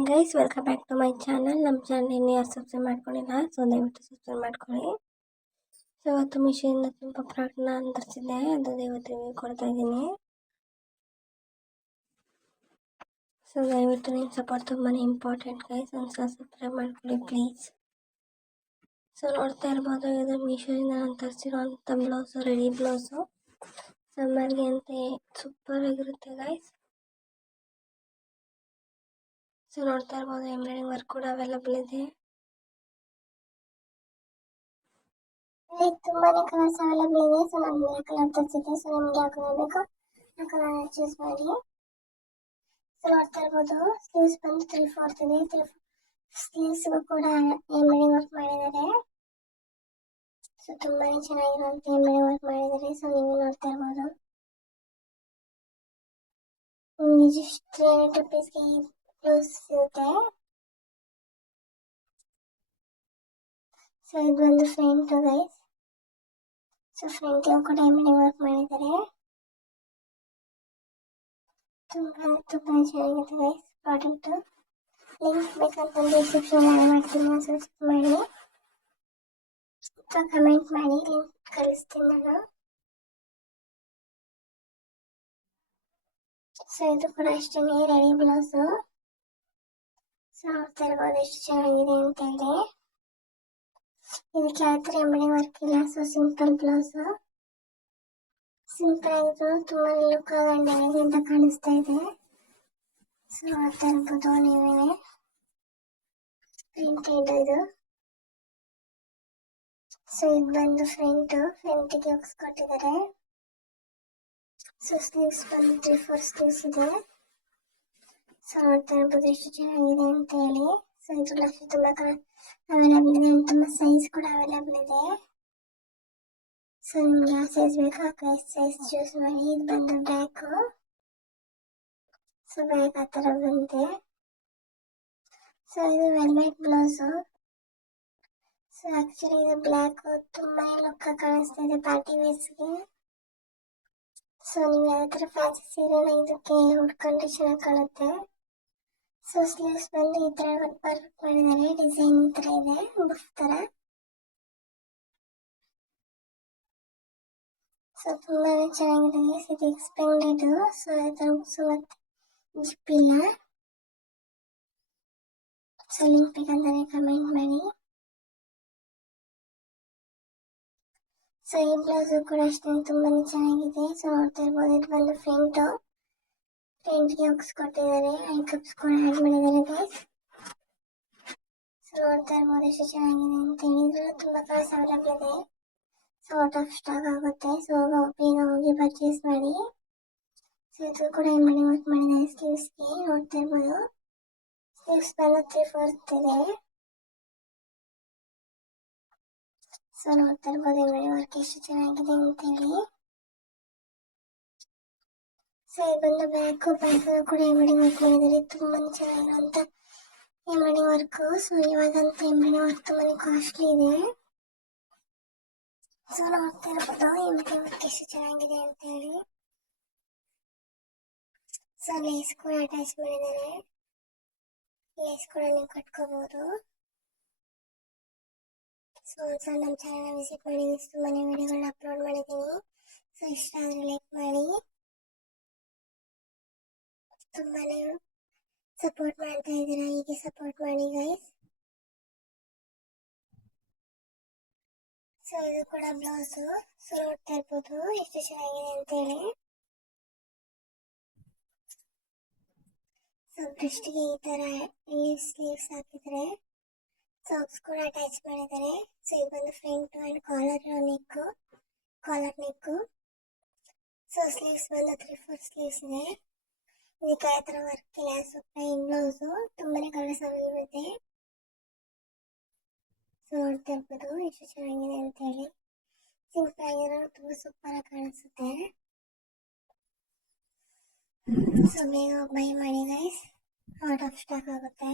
Hi guys, welcome back to my channel. ನಮ್ಮ channel ಇನ್ನು ಯಾರು ಸಬ್ಸ್ಕ್ರೈಬ್ ಮಾಡ್ಕೊಂಡಿಲ್ಲ, ಸೊ ದಯವಿಟ್ಟು ಸಬ್ಸ್ಕ್ರೈಬ್ ಮಾಡ್ಕೊಳ್ಳಿ. ಸೊ ಇವತ್ತು ಮಿಶೋಯಿಂದ ತುಂಬ ಪ್ರಾಡಕ್ಟ್ನ ತರಿಸಿದ್ದೆ, ಅದು ಇವತ್ತು ರಿವ್ಯೂ ಕೊಡ್ತಾ ಇದ್ದೀನಿ. ಸೊ ದಯವಿಟ್ಟು ನಿಮ್ಮ ಸಪೋರ್ಟ್ ತುಂಬಾ ಇಂಪಾರ್ಟೆಂಟ್ ಗೈಸ್. ಒಂದು ಸಬ್ಸ್ಕ್ರೈಬ್ ಮಾಡ್ಕೊಳ್ಳಿ ಪ್ಲೀಸ್. ಸೊ ನೋಡ್ತಾ ಇರ್ಬೋದು, ಇದು ಮಿಶೋದಿಂದ ನಾನು ತರಿಸಿರೋಂಥ ಬ್ಲೌಸು, ರೆಡಿ ಬ್ಲೌಸು. ಸಮ್ಮರ್ಗೆ ಅಂತ ಸೂಪರ್ ಆಗಿರುತ್ತೆ ಗೈಸ್. ಸೊ ನೋಡ್ತಾ ಇರ್ಬೋದು, ಎಂಬ್ರಾಯ್ಡಿಂಗ್ ವರ್ಕ್ ಕೂಡ ಅವೈಲಬಲ್ ಇದೆ. ತುಂಬಾನೇ ಕಲರ್ಸ್ ಅವೈಲಬಲ್ ಇದೆ. ಸೊ ನಾನು ಬ್ಲಾಕ್ ಕಲರ್ ತರಿಸಿದ್ದೆ. ಸೊ ನಿಮ್ಗೆ ಯಾವ ಕಲರ್ ಬೇಕೋ ಆ ಕಲರ್ ಚೂಸ್ ಮಾಡಿ. ಸೊ ನೋಡ್ತಾ ಇರ್ಬೋದು, ಸ್ಲೀವ್ಸ್ ಬಂದು 3/4 ಇದೆ. ಸ್ಲೀವ್ಸ್ ಕೂಡ ಎಂಬ್ರಾಯ್ಡಿಂಗ್ ವರ್ಕ್ ಮಾಡಿದ್ದಾರೆ. ಸೊ ತುಂಬಾನೇ ಚೆನ್ನಾಗಿರುವಂತ ಎಂಬ್ರಾಯ್ಡಿಂಗ್ ವರ್ಕ್ ಮಾಡಿದ್ದಾರೆ. ಸೊ ನೀವು ನೋಡ್ತಾ ಇರ್ಬೋದು, ನಿಮಗೆ ಜಸ್ಟ್ 300 rupeesಗೆ ಈ ಬ್ಲೌಸ್ ಸಿಗುತ್ತೆ. ಸೊ ಇದು ಒಂದು ಫ್ರಂಟ್ ಗೈಸ್. ಸೊ ಫ್ರಂಟ್ ಕೂಡ ಎಂಬ್ರಾಯ್ಡಿಂಗ್ ವರ್ಕ್ ಮಾಡಿದ್ದಾರೆ. ತುಂಬಾ ಚೆನ್ನಾಗಿದೆ ಗೈಸ್ ಪ್ರಾಡಕ್ಟ್. ಲಿಂಕ್ ಬೇಕಂತಂದ್ರೆ ಡಿಸ್ಕ್ರಿಪ್ಷನ್ ಮಾಡ್ತೀನಿ, ಒಂದ್ಸಲ ಚೆಕ್ ಮಾಡಿ ಅಥವಾ ಕಮೆಂಟ್ ಮಾಡಿ, ಲಿಂಕ್ ಕಳಿಸ್ತೀನಿ ನಾನು. ಸೊ ಇದು ಕೂಡ ಅಷ್ಟೇ ರೆಡಿ ಬ್ಲೌಸ್. ಸೊ ನೋಡ್ತಾ ಇರ್ಬೋದು ಎಷ್ಟು ಚೆನ್ನಾಗಿದೆ ಅಂತ ಹೇಳಿ. ಇದಕ್ಕೆ ಯಾವ ಥರ ಎಂಬ್ರಾಯ್ಡಿಂಗ್ ವರ್ಕ್ ಇಲ್ಲ. ಸೊ ಸಿಂಪಲ್ ಬ್ಲೌಸ್, ಸಿಂಪಲ್ ಆಗಿದ್ರು ತುಂಬಾ ಲುಕ್ ಅಂತ ಕಾಣಿಸ್ತಾ ಇದೆ. ಸೊ ನೋಡ್ತಾ ಇರ್ಬೋದು ನೀವೇನೆ, ಪ್ರಿಂಟ್ ಇದು. ಸೊ ಇದು ಬಂದು ಫ್ರಂಟಿಗೆ ಕೊಟ್ಟಿದ್ದಾರೆ. ಸೊ ಸ್ಲೀವ್ಸ್ ಬಂದು 3/4 ಸ್ಲೀವ್ಸ್ ಇದೆ. ಸೊ ನೋಡ್ತಾ ಇರ್ಬೋದು ಎಷ್ಟು ಚೆನ್ನಾಗಿದೆ ಅಂತ ಹೇಳಿ. ಸೊ ಇದು ಬ್ಲೌಸ್ ತುಂಬಾ ಅವೈಲಬಲ್ ಇದೆ, ತುಂಬ ಸೈಜ್ ಕೂಡ ಅವೈಲಬಲ್ ಇದೆ. ಸೊ ನಿಮ್ಗೆ ಯಾವ ಸೈಜ್ ಬೇಕೋ ಆ ಸೈಜ್ ಚೂಸ್ ಮಾಡಿ. ಇದು ಬಂದು ಬ್ಯಾಕ್. ಸೊ ಬ್ಯಾಕ್ ಆ ಥರ ಬಂದಿದೆ. ಸೊ ಇದು ವೆಲ್ವೆಟ್ ಬ್ಲೌಸು. ಸೊ ಆಕ್ಚುಲಿ ಇದು ಬ್ಲ್ಯಾಕ್ ತುಂಬಾ ಲುಕ್ ಕಾಣಿಸ್ತಾ ಇದೆ ಪಾರ್ಟಿ ವೇರ್ಸ್ಗೆ. ಸೊ ನೀವು ಯಾವ ಥರ ಫ್ಯಾನ್ಸಿ ಸೀರೆನ ಇದಕ್ಕೆ ಉಟ್ಕೊಂಡ್ರೆ ಚೆನ್ನಾಗಿ ಕಾಣುತ್ತೆ. ಸೊ ಸ್ಲೀವ್ಸ್ ಬಂದು ಈ ಥರ ವರ್ಕ್ ಮಾಡಿದ್ದಾರೆ. ಡಿಸೈನ್ ಈ ಥರ ಇದೆ, ಬುಫ್ ಥರ. ಸೊ ತುಂಬಾ ಚೆನ್ನಾಗಿದೆ. ಇದು ಎಕ್ಸ್ಪೆಂಡೆಡ್. ಸೊ ಅದರ ಮತ್ತೆ ಜಿಪ್ ಇಲ್ಲ. ಸೊ ಲಿಂಕ್ ಬೇಕಂತಾನೆ ಕಮೆಂಟ್ ಮಾಡಿ. ಸೊ ಈ ಬ್ಲೌಸ್ ಕೂಡ ಅಷ್ಟೇ ತುಂಬಾನೇ ಚೆನ್ನಾಗಿದೆ. ಸೊ ನೋಡ್ತಾ ಇರ್ಬೋದು, ಇದು ಬಂದು ಫ್ರಂಟ್ಗೆ ಕೊಟ್ಟಿದ್ದಾರೆ. ಐ ಕಪ್ಸ್ ಕೂಡ ಆ್ಯಡ್ ಮಾಡಿದ್ದಾರೆ ಗೈಸ್. ಸೊ ನೋಡ್ತಾ ಇರ್ಬೋದು ಎಷ್ಟು ಚೆನ್ನಾಗಿದೆ ಅಂತ ಹೇಳಿದ್ರು. ತುಂಬಾ ಕಲರ್ಸ್ ಅವೈಲಬಲ್ ಇದೆ. ಸೊ ಔಟ್ ಆಫ್ ಸ್ಟಾಕ್ ಆಗುತ್ತೆ. ಸೊ ಬೇಗ ಹೋಗಿ ಪರ್ಚೇಸ್ ಮಾಡಿ. ಸೊ ಇದು ಕೂಡ ಎಂಬ್ರಾಯ್ಡಿಂಗ್ ವರ್ಕ್ ಮಾಡಿದ್ದಾರೆ ಸ್ಲೀವ್ಸ್ಗೆ. ನೋಡ್ತಾ ಇರ್ಬೋದು, ಸ್ಲೀವ್ಸ್ ಬಂದು 3/4 ಇದೆ. ಸೊ ನೋಡ್ತಾ ಇರ್ಬೋದು ಎಂಬ್ರಾಯ್ಡಿಂಗ್ ವರ್ಕ್ ಎಷ್ಟು ಚೆನ್ನಾಗಿದೆ ಅಂತ ಹೇಳಿ. ಸೊ ಇದು ಬಂದು ಬ್ಯಾಕ್ ಕೂಡ ಎಂಬ್ರಾಯ್ಡಿಂಗ್ ವರ್ಕ್ ಮಾಡಿದ್ದಾರೆ. ತುಂಬಾನೇ ಚೆನ್ನಾಗಿರುವಂತ ಎಂಬ್ರಾಯ್ಡಿಂಗ್ ವರ್ಕ್. ಸೊ ಇವಾಗಂತ ಎಂಬ್ರಾಯ್ಡಿಂಗ್ ವರ್ಕ್ ತುಂಬಾನೇ ಕಾಸ್ಟ್ಲಿ ಇದೆ. ಸೊ ನೋಡ್ತಾ ಇರ್ಬೋದು ಎಂಬ್ರಾಯ್ಡಿಂಗ್ ವರ್ಕ್ ಎಷ್ಟು ಚೆನ್ನಾಗಿದೆ ಅಂತ ಹೇಳಿ. ಸೊ ಲೇಸ್ ಕೂಡ ಅಟ್ಯಾಚ್ ಮಾಡಿದ್ದಾರೆ. ಲೇಸ್ ಕೂಡ ನೀವು ಕಟ್ಕೋಬಹುದು. ಸೊ ಒಂದ್ಸಲ ನಮ್ಮ ಚಾನಲ್ ವಿಸಿಟ್ ಮಾಡಿ. ತುಂಬಾನೇ ವಿಡಿಯೋಗಳನ್ನ ಅಪ್ಲೋಡ್ ಮಾಡಿದ್ದೀನಿ. ಸೊ ಇಷ್ಟ ಆದರೆ ಲೈಕ್ ಮಾಡಿ. ತುಂಬಾನೇ ಸಪೋರ್ಟ್ ಮಾಡ್ತಾ ಇದ್ದೀರಾ, ಹೀಗೆ ಸಪೋರ್ಟ್ ಮಾಡಿ ಗೈಸ್. ಸೊ ಇದು ಕೂಡ ಬ್ಲೌಸು. ಸೊ ನೋಡ್ತಾ ಇರ್ಬೋದು ಎಷ್ಟು ಚೆನ್ನಾಗಿದೆ ಅಂತ ಹೇಳಿ. ಸೊ ಬ್ರೆಸ್ಟ್ಗೆ ಈ ತರ ಸ್ಲೀವ್ಸ್ ಹಾಕಿದ್ರೆ, ಸಾಕ್ಸ್ ಕೂಡ ಅಟ್ಯಾಚ್ ಮಾಡಿದ್ದಾರೆ. ಸೊ ಇದು ಬಂದು front and collar neck. So sleeves ಬಂದು 3/4 ಸ್ಲೀವ್ಸ್ ಇದೆ. ಇದಕ್ಕೆ ಯಾವ ಥರ ವರ್ಕ್ ಇಲ್ಲ. ಸೊ ಪ್ಲೈನ್ ಬ್ಲೌಸು, ತುಂಬಾನೇ ಕಲರ್ಸ್ ಅವೈಲಬಲ್ ಇದೆ. ಸೊ ನೋಡ್ತಾ ಇರ್ಬೋದು ಎಷ್ಟು ಚೆನ್ನಾಗಿದೆ ಅಂತ ಹೇಳಿ. ಸಿಂಪಲ್ ಆಗಿರೋ ತುಂಬಾ ಸೂಪರ್ ಆಗಿ ಕಾಣಿಸುತ್ತೆ. ಸೊ ಬೇಗ ಬೈ ಮಾಡಿ ಗೈಸ್, ಔಟ್ ಆಫ್ ಸ್ಟಾಕ್ ಆಗುತ್ತೆ.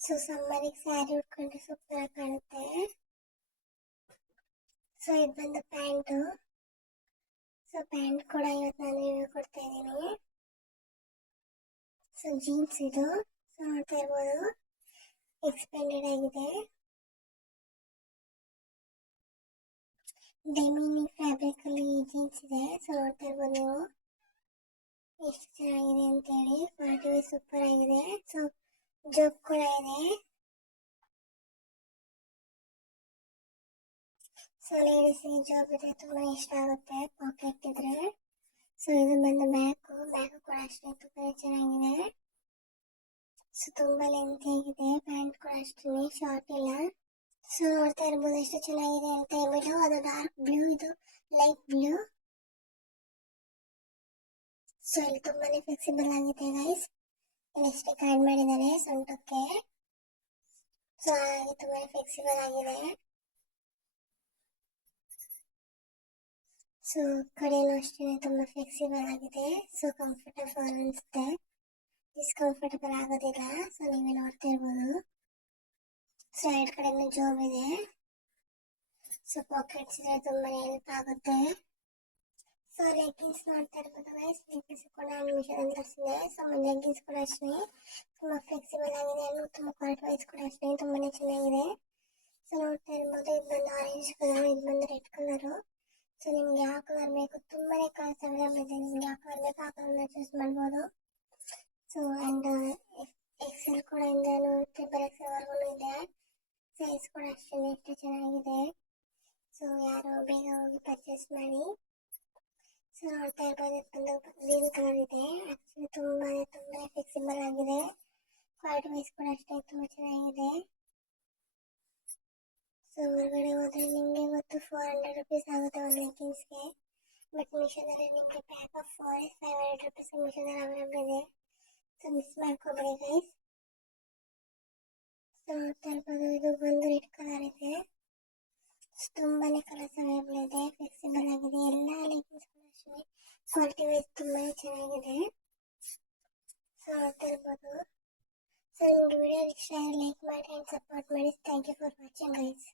ಸೊ ಸಮ್ಮರಿಗೆ ಸ್ಯಾರಿ ಉಟ್ಕೊಂಡ್ರೆ ಸೂಪರ್ ಆಗಿ ಕಾಣುತ್ತೆ. ಸೊ ಇದು ಬಂದು ಪ್ಯಾಂಟು. ಸೊ ಪ್ಯಾಂಟ್ ಕೂಡ ಇವತ್ತು ನಾನು ರಿವ್ಯೂ ಕೊಡ್ತಾ ಇದ್ದೀನಿ. ಸೊ ಜೀನ್ಸ್ ಇದು, ಸೊ ನೋಡ್ತಾ ಇರ್ಬೋದು ಎಕ್ಸ್ಪೆಂಡೆಡ್ ಆಗಿದೆ. ಡೆಮಿನಿ ಫ್ಯಾಬ್ರಿಕ್ ಅಲ್ಲಿ ಜೀನ್ಸ್ ಇದೆ. ಸೊ ನೋಡ್ತಾ ಇರ್ಬೋದು ನೀವು ಎಷ್ಟು ಚೆನ್ನಾಗಿದೆ ಅಂತೇಳಿ. ಕ್ವಾಲಿಟಿ ಸೂಪರ್ ಆಗಿದೆ. ಸೊ ಜೋಬ್ ಕೂಡ ಇದೆ. ಸೊ ಲೇಡೀಸ್ ಜಾಬ್ ಇದ್ರೆ ತುಂಬಾ ಇಷ್ಟ ಆಗುತ್ತೆ, ಪಾಕೆಟ್ ಇದ್ರೆ. ಸೊ ಇದು ಬಂದು ಬ್ಯಾಗ್ ಕೂಡ ಅಷ್ಟೇ ತುಂಬಾ ಚೆನ್ನಾಗಿದೆ. ಸೊ ತುಂಬಾ ಲೆಂತ್ ಆಗಿದೆ. ಪ್ಯಾಂಟ್ ಕೂಡ ಅಷ್ಟೇ ಶಾರ್ಟ್ ಇಲ್ಲ. ಸೊ ನೋಡ್ತಾ ಇರ್ಬೋದು ಎಷ್ಟು ಚೆನ್ನಾಗಿದೆ ಅಂತ ಹೇಳ್ಬಿಟ್ಟು. ಅದು ಡಾರ್ಕ್ ಬ್ಲೂ, ಇದು ಲೈಟ್ ಬ್ಲೂ. ಸೊ ಇಲ್ಲಿ ತುಂಬಾನೇ ಫ್ಲೆಕ್ಸಿಬಲ್ ಆಗಿದೆ ಗೈಸ್. ಎಲಾಸ್ಟಿಕ್ ಆಡ್ ಮಾಡಿದ್ದಾರೆ ಸೊಂಟಕ್ಕೆ. ಸೊ ಹಾಗೆ ತುಂಬಾನೇ ಫ್ಲೆಕ್ಸಿಬಲ್ ಆಗಿದೆ. ಸೊ ಕಡೆನೂ ಅಷ್ಟೇ ತುಂಬಾ ಫ್ಲೆಕ್ಸಿಬಲ್ ಆಗಿದೆ. ಸೊ ಕಂಫರ್ಟಬಲ್ ಅನಿಸುತ್ತೆ, ಡಿಸ್ಕಂಫರ್ಟಬಲ್ ಆಗೋದಿಲ್ಲ. ಸೊ ನೀವೇ ನೋಡ್ತಾ ಇರ್ಬೋದು. ಸೊ ಎರಡು ಕಡೆನೂ ಜಾಬ್ ಇದೆ. ಸೊ ಪಾಕೆಟ್ಸ್ ಇದ್ರೆ ತುಂಬಾನೇ ಹೆಲ್ಪ್ ಆಗುತ್ತೆ. ಸೊ ಲೆಗ್ಗಿನ್ಸ್ ನೋಡ್ತಾ ಇರ್ಬೋದು ಗೈಸ್. ಲೆಗ್ಗಿನ್ಸ್ ಕೂಡ ನಿಮಿಷದಲ್ಲಿ ತರಿಸಿದೆ. ಸೊ ಲೆಗ್ಗಿನ್ಸ್ ಕೂಡ ಅಷ್ಟೇ ತುಂಬಾ ಫ್ಲೆಕ್ಸಿಬಲ್ ಆಗಿದೆ. ತುಂಬಾ ಕ್ವಾಲಿಟಿ ವೈಸ್ ಕೂಡ ಅಷ್ಟೇ ತುಂಬಾನೇ ಚೆನ್ನಾಗಿದೆ. ಸೊ ನೋಡ್ತಾ ಇರ್ಬೋದು ಇದು ಬಂದು ಆರೆಂಜ್ ಕಲರ್, ಇದು ಬಂದು ರೆಡ್ ಕಲರು. ಸೊ ನಿಮ್ಗೆ ಯಾವ ಕಲರ್ ಬೇಕು, ತುಂಬಾನೇ ಕಲರ್ಸ್ ಅವೈಲೇಬಲ್ ಇದೆ. ನಿಮ್ಗೆ ಯಾವ ಕಲರ್ ಬೇಕು ಆ ಕಲರ್ನ ಚೂಸ್ ಮಾಡ್ಬೋದು. ಸೊ ಅಂಡ್ ಎಕ್ಸೆಲ್ ಕೂಡ ಇದೆ, XXL ವರ್ಗು ಇದೆ. ಸೈಜ್ ಕೂಡ ಅಷ್ಟೇ ಎಷ್ಟು ಚೆನ್ನಾಗಿದೆ. ಸೊ ಯಾರು ಬೇಗ ಹೋಗಿ ಪರ್ಚೇಸ್ ಮಾಡಿ. ಸೊ ನೋಡ್ತಾ ಇರ್ಬೋದು ಒಂದು ಗ್ರೀನ್ ಕಲರ್ ಇದೆ. ಆಕ್ಚುಲಿ ತುಂಬಾ ಫ್ಲೆಕ್ಸಿಬಲ್ ಆಗಿದೆ. ಕ್ವಾಲಿಟಿ ವೈಸ್ ಕೂಡ ಅಷ್ಟೇ ತುಂಬಾ ಚೆನ್ನಾಗಿದೆ. ಸೊ ಹೊರಗಡೆ ಹೋದ್ರೆ ನಿಮಗೆ ಇವತ್ತು 400 rupees ಆಗುತ್ತೆ ಒಂದು ಲೆಗ್ಗಿನ್ಸ್ಗೆ. ಬಟ್ ಮೀಶೋದಲ್ಲಿ ನಿಮಗೆ ಪ್ಯಾಕ್ ಆಫ್ 500 rupees ಮೀಶೋದಲ್ಲಿ ಅವೈಲೇಬಲ್ ಇದೆ. ಸೊ ಮಿಸ್ ಮಾಡ್ಕೋಬೇಡಿ ಗೈಸ್. ಸೊ ನೋಡ್ತಾ ಇರ್ಬೋದು ಇದು ಒಂದು ರೆಡ್ ಕಲರ್ ಇದೆ. ತುಂಬಾನೇ ಕಲರ್ಸ್ ಅವೈಲೇಬಲ್ ಇದೆ, ಫ್ಲೆಕ್ಸಿಬಲ್ ಆಗಿದೆ. ಎಲ್ಲ ಲೆಗ್ಗಿನ್ಸ್ ಕೂಡ ಅಷ್ಟೇ ಕ್ವಾಲಿಟಿ ವೈಸ್ ತುಂಬಾ ಚೆನ್ನಾಗಿದೆ. ಸೊ ನೋಡ್ತಾ ಇರ್ಬೋದು. ಸೊ ನಿಮ್ಗೆ ವಿಡಿಯೋ ಇಷ್ಟ ಲೈಕ್ ಮಾಡಿ ಅಂಡ್ ಸಪೋರ್ಟ್ ಮಾಡಿ. Thank you for watching guys.